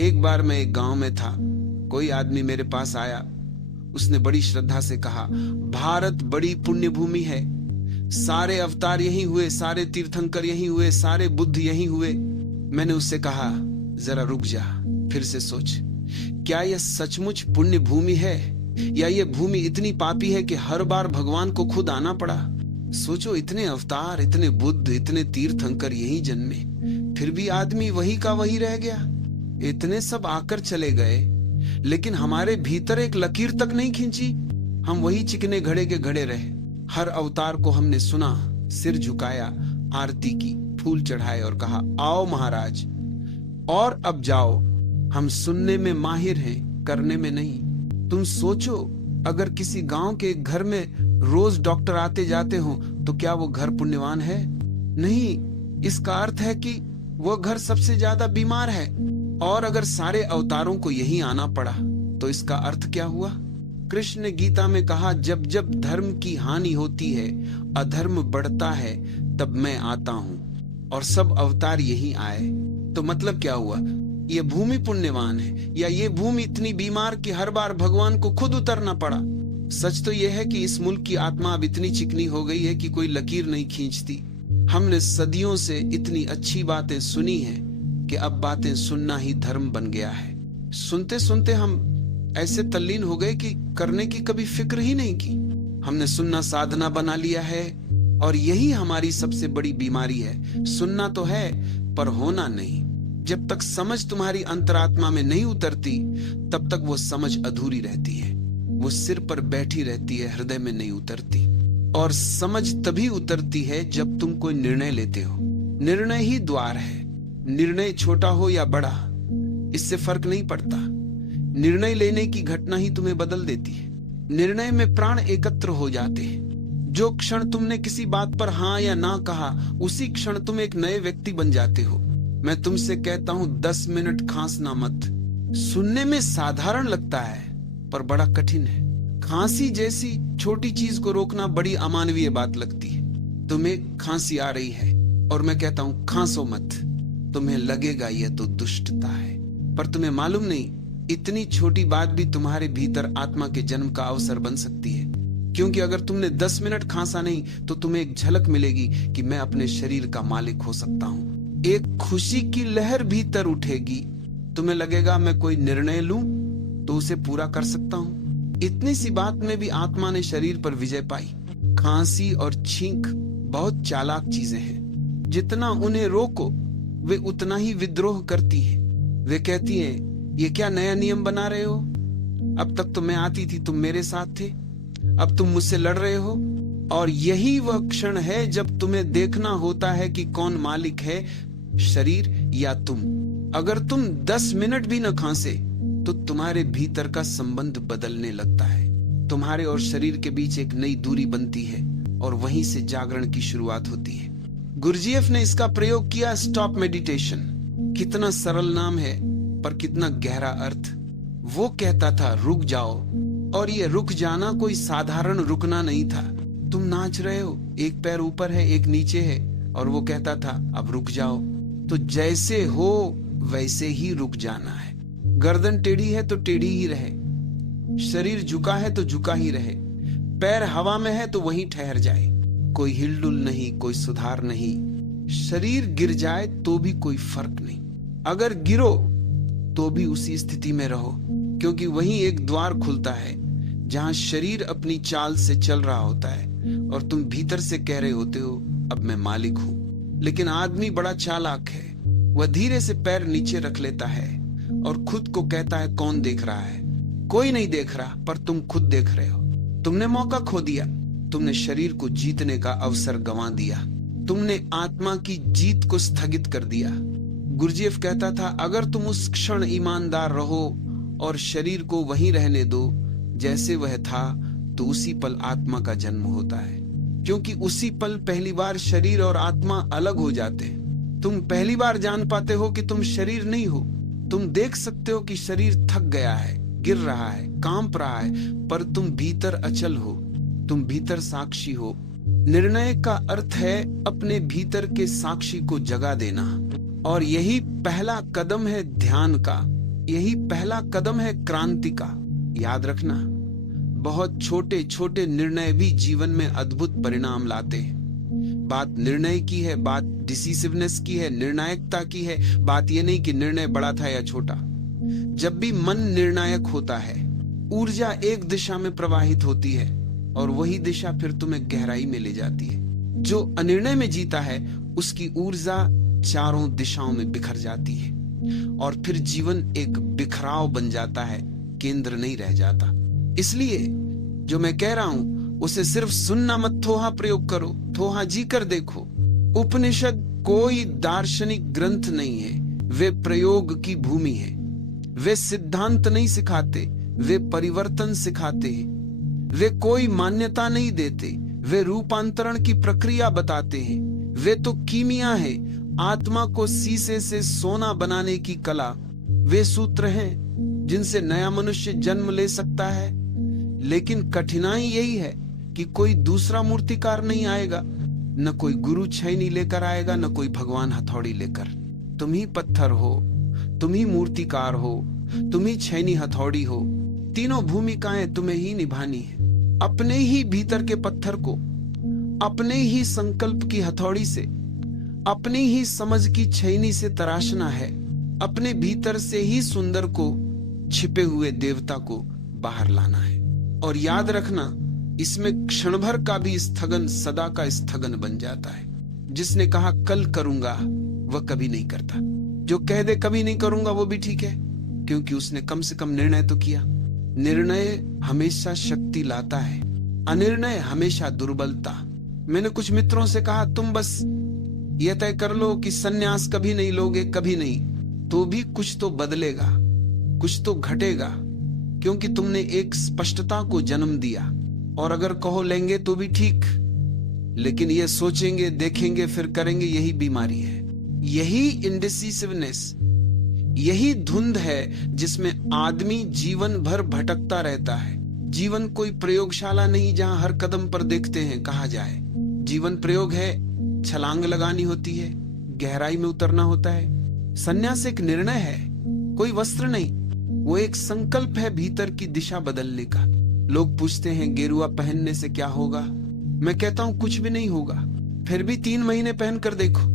एक बार मैं एक गांव में था। कोई आदमी मेरे पास आया। उसने बड़ी श्रद्धा से कहा, भारत बड़ी पुण्य भूमि है, सारे अवतार यहीं हुए, सारे तीर्थंकर यहीं हुए, सारे बुद्ध यहीं हुए। मैंने उससे कहा, जरा रुक जा, फिर से सोच, क्या यह सचमुच पुण्य भूमि है या यह भूमि इतनी पापी है कि हर बार भगवान को खुद आना पड़ा? सोचो, इतने अवतार, इतने बुद्ध, इतने तीर्थंकर यहीं जन्मे, फिर भी आदमी वही का वही रह गया। इतने सब आकर चले गए, लेकिन हमारे भीतर एक लकीर तक नहीं खींची। हम वही चिकने घड़े के घड़े रहे। हर अवतार को हमने सुना, सिर झुकाया, आरती की, फूल चढ़ाए और कहा, आओ महाराज, और अब जाओ। हम सुनने में माहिर हैं, करने में नहीं। तुम सोचो, अगर किसी गांव के एक घर में रोज डॉक्टर आते जाते हो तो क्या वो घर पुण्यवान है? नहीं। इसका अर्थ है कि वो घर सबसे ज्यादा बीमार है। और अगर सारे अवतारों को यहीं आना पड़ा तो इसका अर्थ क्या हुआ? कृष्ण ने गीता में कहा, जब जब धर्म की हानि होती है, अधर्म बढ़ता है, तब मैं आता हूं। और सब अवतार यहीं आए। तो मतलब क्या हुआ? ये भूमि पुण्यवान है या ये भूमि इतनी बीमार कि हर बार भगवान को खुद उतरना पड़ा? सच तो यह है कि इस मुल्क की आत्मा अब इतनी चिकनी हो गई है कि कोई लकीर नहीं खींचती। हमने सदियों से इतनी अच्छी बातें सुनी हैं कि अब बातें सुनना ही धर्म बन गया है। सुनते सुनते हम ऐसे तल्लीन हो गए कि करने की कभी फिक्र ही नहीं की। हमने सुनना साधना बना लिया है, और यही हमारी सबसे बड़ी बीमारी है। सुनना तो है, पर होना नहीं। जब तक समझ तुम्हारी अंतरात्मा में नहीं उतरती, तब तक वो समझ अधूरी रहती है। वो सिर पर बैठी रहती है, हृदय में नहीं उतरती। और समझ तभी उतरती है जब तुम कोई निर्णय लेते हो। निर्णय ही द्वार है। निर्णय छोटा हो या बड़ा, इससे फर्क नहीं पड़ता। निर्णय लेने की घटना ही तुम्हें बदल देती है। निर्णय में प्राण एकत्र हो जाते हैं। जो क्षण तुमने किसी बात पर हाँ या ना कहा, उसी क्षण तुम एक नए व्यक्ति बन जाते हो। मैं तुमसे कहता हूं, 10 मिनट खांसना मत। सुनने में साधारण लगता है, पर बड़ा कठिन है। खांसी जैसी छोटी चीज को रोकना बड़ी अमानवीय बात लगती है। तुम्हें खांसी आ रही है और मैं कहता हूं, खांसो मत। तुम्हें लगेगा यह तो दुष्टता है, पर तुम्हें मालूम नहीं, इतनी छोटी बात भी तुम्हारे भीतर आत्मा के जन्म का अवसर बन सकती है। क्योंकि अगर तुमने 10 मिनट खांसा नहीं, तो तुम्हें एक झलक मिलेगी कि मैं अपने शरीर का मालिक हो सकता हूं। एक खुशी की लहर भीतर उठेगी। तुम्हें लगेगा मैं कोई निर्णय लूं तो उसे पूरा कर सकता हूं। इतनी सी बात में भी आत्मा ने शरीर पर विजय पाई। खांसी और छींक बहुत चालाक चीजें हैं। जितना उन्हें रोको, वे उतना ही विद्रोह करती हैं। वे कहती हैं, ये क्या नया नियम बना रहे हो? अब तक तो मैं आती थी, तुम मेरे साथ थे, अब तुम मुझसे लड़ रहे हो। और यही वह क्षण है जब तुम्हें देखना होता है कि कौन मालिक है, शरीर या तुम। अगर तुम 10 मिनट भी न खांसे तो तुम्हारे भीतर का संबंध बदलने लगता है। तुम्हारे और शरीर के बीच एक नई दूरी बनती है और वहीं से जागरण की शुरुआत होती है। गुरजीएफ ने इसका प्रयोग किया, स्टॉप मेडिटेशन। कितना सरल नाम है, पर कितना गहरा अर्थ। वो कहता था, रुक जाओ। और ये रुक जाना कोई साधारण रुकना नहीं था। तुम नाच रहे हो, एक पैर ऊपर है, एक नीचे है, और वो कहता था, अब रुक जाओ। तो जैसे हो वैसे ही रुक जाना है। गर्दन टेढ़ी है तो टेढ़ी ही रहे, शरीर झुका है तो झुका ही रहे, पैर हवा में है तो वहीं ठहर जाए। कोई हिलडुल नहीं, कोई सुधार नहीं। शरीर गिर जाए तो भी कोई फर्क नहीं। अगर गिरो तो भी उसी स्थिति में रहो, क्योंकि वहीं एक द्वार खुलता है जहां शरीर अपनी चाल से चल रहा होता है और तुम भीतर से कह रहे होते हो, अब मैं मालिक हूं। लेकिन आदमी बड़ा चालाक है। वह धीरे से पैर नीचे रख लेता है और खुद को कहता है, कौन देख रहा है? कोई नहीं देख रहा, पर तुम खुद देख रहे हो। तुमने मौका खो दिया। तुमने शरीर को जीतने का अवसर गंवा दिया। तुमने आत्मा की जीत को स्थगित कर दिया। गुरजीएफ कहता था, अगर तुम उस क्षण ईमानदार रहो और शरीर को वहीं रहने दो जैसे वह था, तो उसी पल आत्मा का जन्म होता है। क्योंकि उसी पल पहली बार शरीर और आत्मा अलग हो जाते हैं। तुम पहली बार जान पाते हो कि तुम शरीर नहीं हो। तुम देख सकते हो कि शरीर थक गया है, गिर रहा है, कांप रहा है, पर तुम भीतर अचल हो। तुम भीतर साक्षी हो। निर्णय का अर्थ है अपने भीतर के साक्षी को जगा देना, और यही पहला कदम है ध्यान का। यही पहला कदम है क्रांति का। याद रखना, बहुत छोटे छोटे निर्णय भी जीवन में अद्भुत परिणाम लाते हैं। बात निर्णय की है, बात डिसिसिवनेस की है, निर्णायकता की है। बात यह नहीं कि निर्णय बड़ा था या छोटा। जब भी मन निर्णायक होता है, ऊर्जा एक दिशा में प्रवाहित होती है और वही दिशा फिर तुम्हें गहराई में ले जाती है। जो अनिर्णय में जीता है उसकी ऊर्जा चारों दिशाओं में बिखर जाती है और फिर जीवन एक बिखराव बन जाता है, केंद्र नहीं रह जाता। इसलिए जो मैं कह रहा हूं उसे सिर्फ सुनना मत, थोहा प्रयोग करो, थोहा जी कर देखो। उपनिषद कोई दार्शनिक ग्रंथ नहीं है, वे प्रयोग की भूमि है। वे सिद्धांत नहीं सिखाते, वे परिवर्तन सिखाते हैं। वे कोई मान्यता नहीं देते, वे रूपांतरण की प्रक्रिया बताते हैं। वे तो कीमिया है, आत्मा को शीशे से सोना बनाने की कला। वे सूत्र हैं जिनसे नया मनुष्य जन्म ले सकता है। लेकिन कठिनाई यही है कि कोई दूसरा मूर्तिकार नहीं आएगा, न कोई गुरु छैनी लेकर आएगा, न कोई भगवान हथौड़ी लेकर। तुम ही पत्थर हो, तुम ही मूर्तिकार हो, तुम ही छैनी हथौड़ी हो। तीनों भूमिकाएं तुम्हें ही निभानी है। अपने ही भीतर के पत्थर को अपने ही संकल्प की हथौड़ी से, अपनी ही समझ की छैनी से तराशना है। अपने भीतर से ही सुंदर को, छिपे हुए देवता को बाहर लाना है। और याद रखना, इसमें क्षण भर का भी स्थगन सदा का स्थगन बन जाता है। जिसने कहा कल करूंगा वह कभी नहीं करता। जो कह दे कभी नहीं करूंगा वो भी ठीक है, क्योंकि उसने कम से कम निर्णय तो किया। निर्णय हमेशा शक्ति लाता है, अनिर्णय हमेशा दुर्बलता। मैंने कुछ मित्रों से कहा, तुम बस यह तय कर लो कि सन्यास कभी नहीं लोगे, कभी नहीं, तो भी कुछ तो बदलेगा, कुछ तो घटेगा, क्योंकि तुमने एक स्पष्टता को जन्म दिया। और अगर कहो लेंगे तो भी ठीक, लेकिन ये सोचेंगे, देखेंगे, फिर करेंगे, यही बीमारी है। यही इंडिसिसिवनेस, यही धुंध है जिसमें आदमी जीवन भर भटकता रहता है। जीवन कोई प्रयोगशाला नहीं जहां हर कदम पर देखते हैं कहा जाए। जीवन प्रयोग है, छलांग लगानी होती है, गहराई में उतरना होता है। संन्यास एक निर्णय है, कोई वस्त्र नहीं, वो एक संकल्प है भीतर की दिशा बदलने का। लोग पूछते हैं गेरुआ पहनने से क्या होगा? मैं कहता हूं कुछ भी नहीं होगा। फिर भी 3 महीने पहन कर देखो।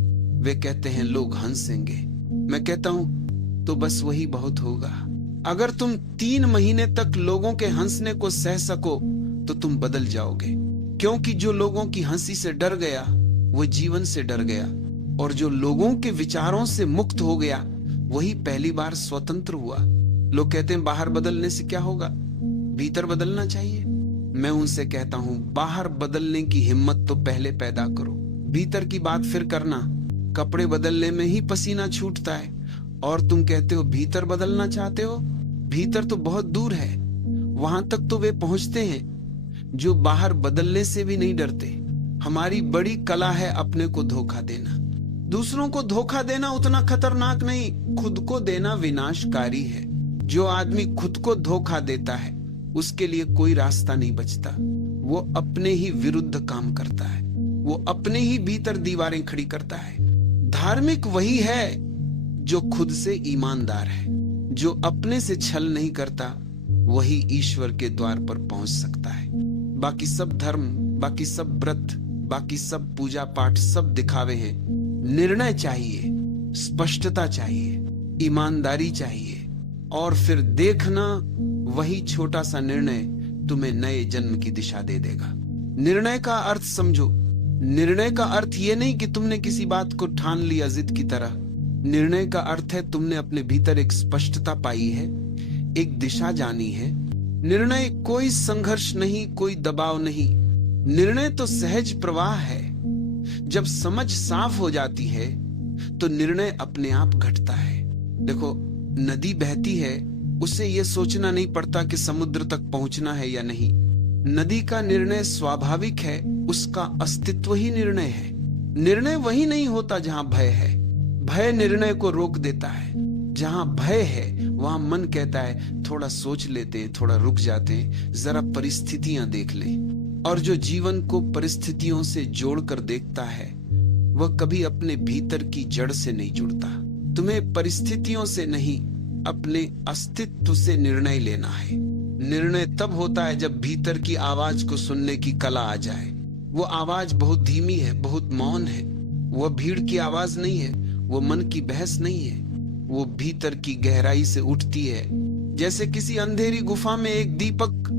वे कहते हैं लोग हंसेंगे। मैं कहता हूं तो बस वही बहुत होगा। अगर तुम 3 महीने तक लोगों के हंसने को सह सको तो तुम बदल जाओगे, क्योंकि जो लोगों की हंसी से डर गया वो जीवन से डर गया, और जो लोगों के विचारों से मुक्त हो गया वही पहली बार स्वतंत्र हुआ। लोग कहते हैं बाहर बदलने से क्या होगा, भीतर बदलना चाहिए। मैं उनसे कहता हूं बाहर बदलने की हिम्मत तो पहले पैदा करो, भीतर की बात फिर करना। कपड़े बदलने में ही पसीना छूटता है और तुम कहते हो भीतर बदलना चाहते हो। भीतर तो बहुत दूर है, वहां तक तो वे पहुंचते हैं जो बाहर बदलने से भी नहीं डरते। हमारी बड़ी कला है अपने को धोखा देना। दूसरों को धोखा देना उतना खतरनाक नहीं, खुद को देना विनाशकारी है। जो आदमी खुद को धोखा देता है उसके लिए कोई रास्ता नहीं बचता। वो अपने ही विरुद्ध काम करता है, वो अपने ही भीतर दीवारें खड़ी करता है। धार्मिक वही है जो खुद से ईमानदार है, जो अपने से छल नहीं करता, वही ईश्वर के द्वार पर पहुंच सकता है। बाकी सब धर्म, बाकी सब व्रत, बाकी सब पूजा पाठ सब दिखावे हैं। निर्णय चाहिए, स्पष्टता चाहिए, ईमानदारी चाहिए, और फिर देखना वही छोटा सा निर्णय तुम्हें नए जन्म की दिशा दे देगा। निर्णय का अर्थ समझो। निर्णय का अर्थ ये नहीं कि तुमने किसी बात को ठान लिया जिद की तरह। निर्णय का अर्थ है तुमने अपने भीतर एक स्पष्टता पाई है, एक दिशा जानी है। निर्णय कोई संघर्ष नहीं, कोई दबाव नहीं। निर्णय तो सहज प्रवाह है। जब समझ साफ हो जाती है तो निर्णय अपने आप घटता है। देखो, नदी बहती है, उसे यह सोचना नहीं पड़ता कि समुद्र तक पहुंचना है या नहीं। नदी का निर्णय स्वाभाविक है, उसका अस्तित्व ही निर्णय है। निर्णय वही नहीं होता जहां भय है। भय निर्णय को रोक देता है। जहां भय है वहां मन कहता है थोड़ा सोच लेते हैं, थोड़ा रुक जाते हैं, जरा परिस्थितियां देख ले। और जो जीवन को परिस्थितियों से जोड़कर देखता है वह कभी अपने भीतर की जड़ से नहीं जुड़ता। तुम्हें परिस्थितियों से नहीं, अपने अस्तित्व से निर्णय लेना है। निर्णय तब होता है जब भीतर की आवाज को सुनने की कला आ जाए। वो आवाज बहुत धीमी है, बहुत मौन है। वह भीड़ की आवाज नहीं है, वो मन की बहस नहीं है, वो भीतर की गहराई से उठती है। जैसे किसी अंधेरी गुफा में एक दीपक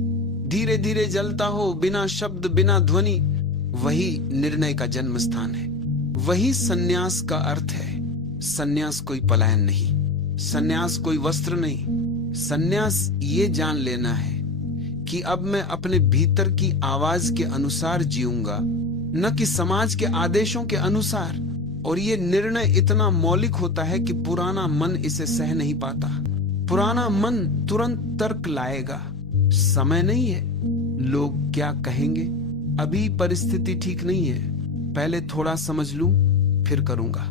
धीरे धीरे जलता हो, बिना शब्द, बिना ध्वनि। वही निर्णय का जन्म स्थान है। वही सन्यास का अर्थ है। सन्यास कोई पलायन नहीं, सन्यास कोई वस्त्र नहीं। सन्यास ये जान लेना है कि अब मैं अपने भीतर की आवाज के अनुसार जीऊंगा, न कि समाज के आदेशों के अनुसार। और ये निर्णय इतना मौलिक होता है कि पुराना मन इसे सह नहीं पाता। पुराना मन तुरंत तर्क लाएगा। समय नहीं है, लोग क्या कहेंगे, अभी परिस्थिति ठीक नहीं है, पहले थोड़ा समझ लूं फिर करूंगा।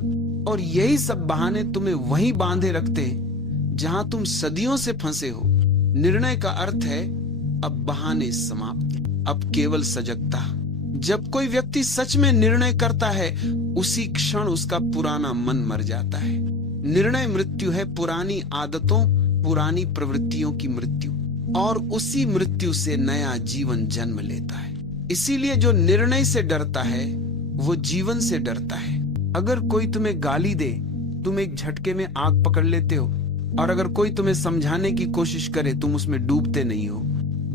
और यही सब बहाने तुम्हें वहीं बांधे रखते हैं जहां तुम सदियों से फंसे हो। निर्णय का अर्थ है अब बहाने समाप्त, अब केवल सजगता। जब कोई व्यक्ति सच में निर्णय करता है, उसी क्षण उसका पुराना मन मर जाता है। निर्णय मृत्यु है, पुरानी आदतों, पुरानी प्रवृत्तियों की मृत्यु, और उसी मृत्यु से नया जीवन जन्म लेता है। इसीलिए जो निर्णय से डरता है वो जीवन से डरता है। अगर कोई तुम्हें गाली दे, तुम एक झटके में आग पकड़ लेते हो, और अगर कोई तुम्हें समझाने की कोशिश करे, तुम उसमें डूबते नहीं हो।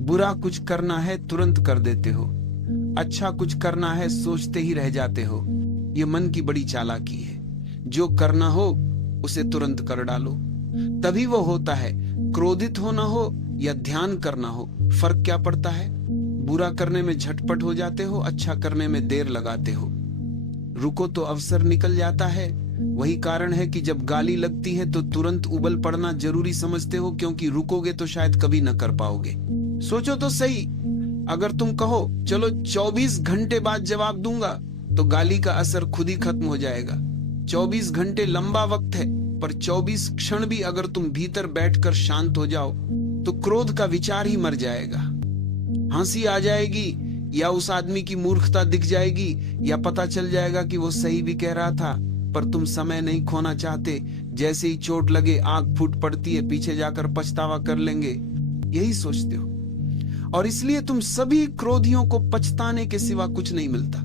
बुरा कुछ करना है तुरंत कर देते हो, अच्छा कुछ करना है सोचते ही रह जाते हो। ये मन की बड़ी चालाकी है। जो करना हो उसे तुरंत कर डालो, तभी वो होता है। क्रोधित होना हो या ध्यान करना हो, फर्क क्या पड़ता है? बुरा करने में झटपट हो जाते हो, अच्छा करने में देर लगाते हो। रुको तो अवसर निकल जाता है। वही कारण है कि जब गाली लगती है तो तुरंत उबल पड़ना जरूरी समझते हो, क्योंकि रुकोगे तो शायद कभी न कर पाओगे। सोचो तो सही, अगर तुम कहो चलो 24 घंटे बाद जवाब दूंगा, तो गाली का असर खुद ही खत्म हो जाएगा। 24 घंटे लंबा वक्त है, पर 24 क्षण भी अगर तुम भीतर बैठकर शांत हो जाओ तो क्रोध का विचार ही मर जाएगा। हंसी आ जाएगी, या उस आदमी की मूर्खता दिख जाएगी, या पता चल जाएगा कि वो सही भी कह रहा था, पर तुम समय नहीं खोना चाहते। जैसे ही चोट लगे आग फूट पड़ती है, पीछे जाकर पछतावा कर लेंगे, यही सोचते हो। और इसलिए तुम सभी क्रोधियों को पछताने के सिवा कुछ नहीं मिलता।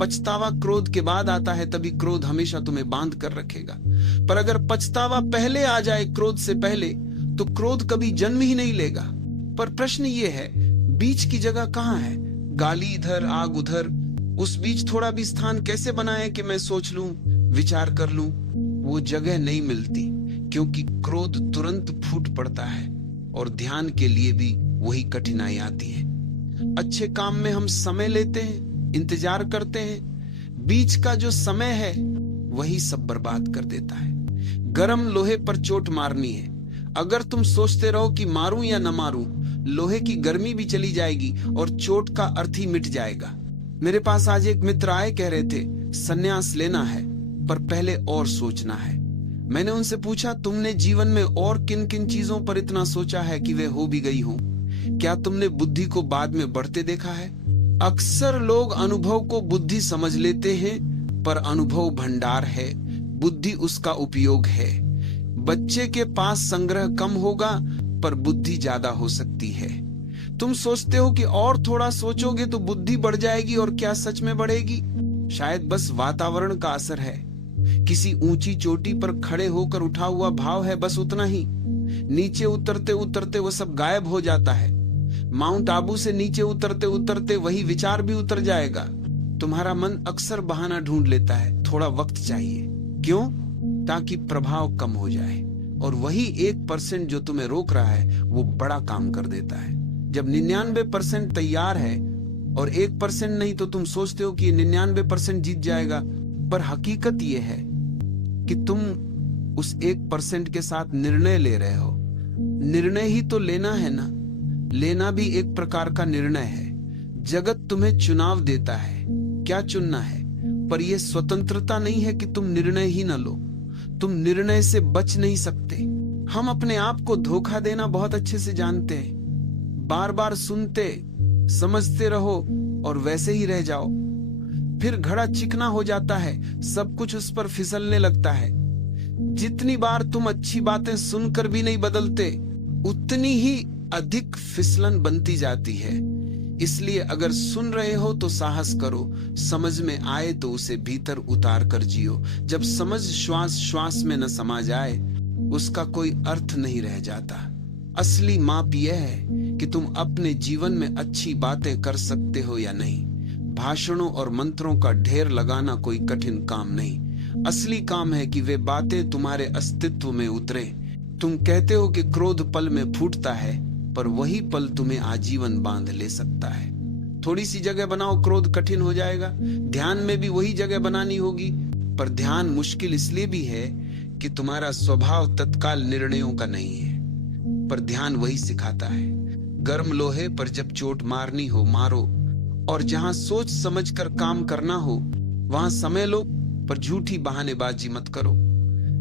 पछतावा क्रोध के बाद आता है, तभी क्रोध हमेशा तुम्हें बांध कर रखेगा। पर अगर पछतावा पहले आ जाए क्रोध से पहले, तो क्रोध कभी जन्म ही नहीं लेगा। पर प्रश्न ये है, बीच की जगह कहाँ है? गाली इधर, आग उधर। उस बीच थोड़ा भी स्थान कैसे बनाए कि मैं सोच लूं, विचार कर लूं? वो जगह नहीं मिलती, क्योंकि क्रोध तुरंत फूट पड़ता है। और ध्यान के लिए भी वही कठिनाई आती है। अच्छे काम में हम समय लेते हैं, इंतजार करते हैं। बीच का जो समय है वही सब बर्बाद कर देता है। गरम लोहे पर चोट मारनी है। अगर तुम सोचते रहो कि मारूं या न मारूं, लोहे की गर्मी भी चली जाएगी और चोट का अर्थ ही मिट जाएगा। मेरे पास आज एक मित्र आए, कह रहे थे सन्यास लेना है, पर पहले और सोचना है। मैंने उनसे पूछा, तुमने जीवन में और किन किन चीजों पर इतना सोचा है कि वे हो भी गई हो? क्या तुमने बुद्धि को बाद में बढ़ते देखा है? अक्सर लोग अनुभव को बुद्धि समझ लेते हैं, पर अनुभव भंडार है, बुद्धि उसका उपयोग है। बच्चे के पास संग्रह कम होगा, पर बुद्धि ज्यादा हो सकती है। तुम सोचते हो कि और थोड़ा सोचोगे तो बुद्धि बढ़ जाएगी, और क्या सच में बढ़ेगी? शायद बस वातावरण का असर है। किसी ऊंची चोटी पर खड़े होकर उठा हुआ भाव है, बस उतना ही। नीचे उतरते उतरते वो सब गायब हो जाता है। माउंट आबू से नीचे उतरते उतरते वही विचार भी उतर जाएगा। तुम्हारा मन अक्सर बहाना ढूंढ लेता है, थोड़ा वक्त चाहिए। क्यों? ताकि प्रभाव कम हो जाए। और वही 1% जो तुम्हें रोक रहा है, वो बड़ा काम कर देता है। जब 99% तैयार है और 1% नहीं, तो तुम सोचते हो कि 99% जीत जाएगा। पर हकीकत यह है कि तुम उस 1% के साथ निर्णय ले रहे हो। निर्णय ही तो लेना है ना। लेना भी एक प्रकार का निर्णय है। जगत तुम्हें चुनाव देता है, क्या चुनना है। पर यह स्वतंत्रता नहीं है कि तुम निर्णय ही न लो। तुम निर्णय से बच नहीं सकते। हम अपने आप को धोखा देना बहुत अच्छे से जानते हैं। बार बार सुनते, समझते रहो और वैसे ही रह जाओ। फिर घड़ा चिकना हो जाता है, सब कुछ उस पर फिसलने लगता है। जितनी बार तुम अच्छी बातें सुनकर भी नहीं बदलते, उतनी ही अधिक फिसलन बनती जाती है। इसलिए अगर सुन रहे हो तो साहस करो, समझ में आए तो उसे भीतर उतार कर जियो। जब समझ श्वास श्वास में न समा जाए, उसका कोई अर्थ नहीं रह जाता। असली माप यह है कि तुम अपने जीवन में अच्छी बातें कर सकते हो या नहीं। भाषणों और मंत्रों का ढेर लगाना कोई कठिन काम नहीं। असली काम है कि वे बातें तुम्हारे अस्तित्व में उतरे। तुम कहते हो कि क्रोध पल में फूटता है, पर वही पल तुम्हें आजीवन बांध ले सकता है। थोड़ी सी जगह बनाओ, क्रोध कठिन हो जाएगा। ध्यान में भी वही जगह बनानी होगी, पर ध्यान मुश्किल इसलिए भी है कि तुम्हारा स्वभाव तत्काल निर्णयों का नहीं है। पर ध्यान वही सिखाता है, गर्म लोहे पर जब चोट मारनी हो मारो, और जहां सोच समझकर काम करना हो वहां समय लो, पर झूठी बहानेबाजी मत करो।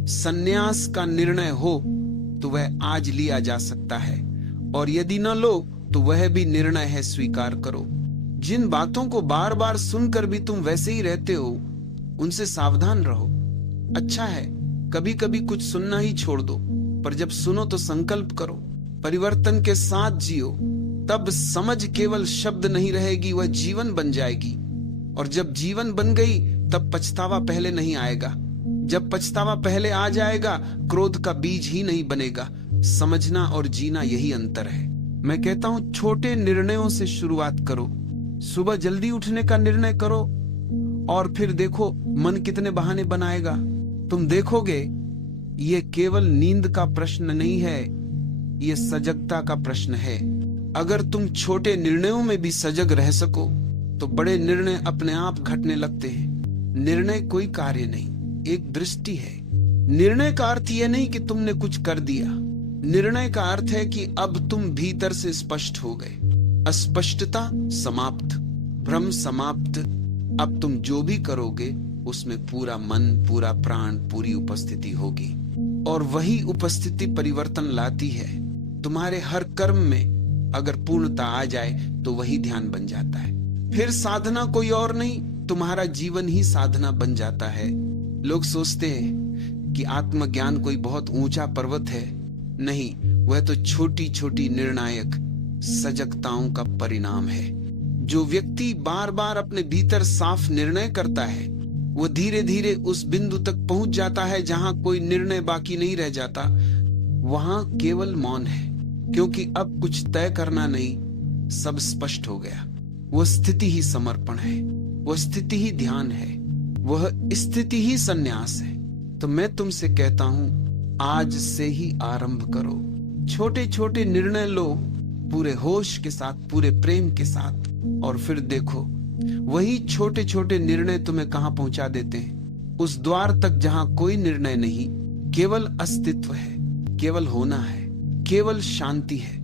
संन्यास का निर्णय हो तो वह आज लिया जा सकता है, और यदि न लो तो वह भी निर्णय है, स्वीकार करो। जिन बातों को बार बार सुनकर भी तुम वैसे ही रहते हो, उनसे सावधान रहो। अच्छा है, कभी कभी कुछ सुनना ही छोड़ दो, पर जब सुनो तो संकल्प करो, परिवर्तन के साथ जियो। तब समझ केवल शब्द नहीं रहेगी, वह जीवन बन जाएगी। और जब जीवन बन गई तब पछतावा पहले नहीं आएगा। जब पछतावा पहले आ जाएगा, क्रोध का बीज ही नहीं बनेगा। समझना और जीना यही अंतर है। मैं कहता हूं, छोटे निर्णयों से शुरुआत करो। सुबह जल्दी उठने का निर्णय करो, और फिर देखो मन कितने बहाने बनाएगा। तुम देखोगे ये केवल नींद का प्रश्न नहीं है, ये सजगता का प्रश्न है। अगर तुम छोटे निर्णयों में भी सजग रह सको तो बड़े निर्णय अपने आप घटने लगते हैं। निर्णय कोई कार्य नहीं, एक दृष्टि है। निर्णय का अर्थ यह नहीं कि तुमने कुछ कर दिया। निर्णय का अर्थ है कि अब तुम भीतर से स्पष्ट हो गए। अस्पष्टता समाप्त, भ्रम समाप्त। अब तुम जो भी करोगे उसमें पूरा मन, पूरा प्राण, पूरी उपस्थिति होगी, और वही उपस्थिति परिवर्तन लाती है। तुम्हारे हर कर्म में अगर पूर्णता आ जाए तो वही ध्यान बन जाता है। फिर साधना कोई और नहीं, तुम्हारा जीवन ही साधना बन जाता है। लोग सोचते हैं कि आत्मज्ञान कोई बहुत ऊंचा पर्वत है। नहीं, वह तो छोटी छोटी निर्णायक सजगताओं का परिणाम है। जो व्यक्ति बार बार अपने भीतर साफ निर्णय करता है, वो धीरे धीरे उस बिंदु तक पहुंच जाता है जहां कोई निर्णय बाकी नहीं रह जाता। वहां केवल मौन है, क्योंकि अब कुछ तय करना नहीं, सब स्पष्ट हो गया। वह स्थिति ही समर्पण है, वह स्थिति ही ध्यान है, वह स्थिति ही संन्यास है। तो मैं तुमसे कहता हूं, आज से ही आरंभ करो। छोटे छोटे निर्णय लो, पूरे होश के साथ, पूरे प्रेम के साथ, और फिर देखो वही छोटे छोटे निर्णय तुम्हें कहां पहुंचा देते हैं। उस द्वार तक जहां कोई निर्णय नहीं, केवल अस्तित्व है, केवल होना है, केवल शांति है।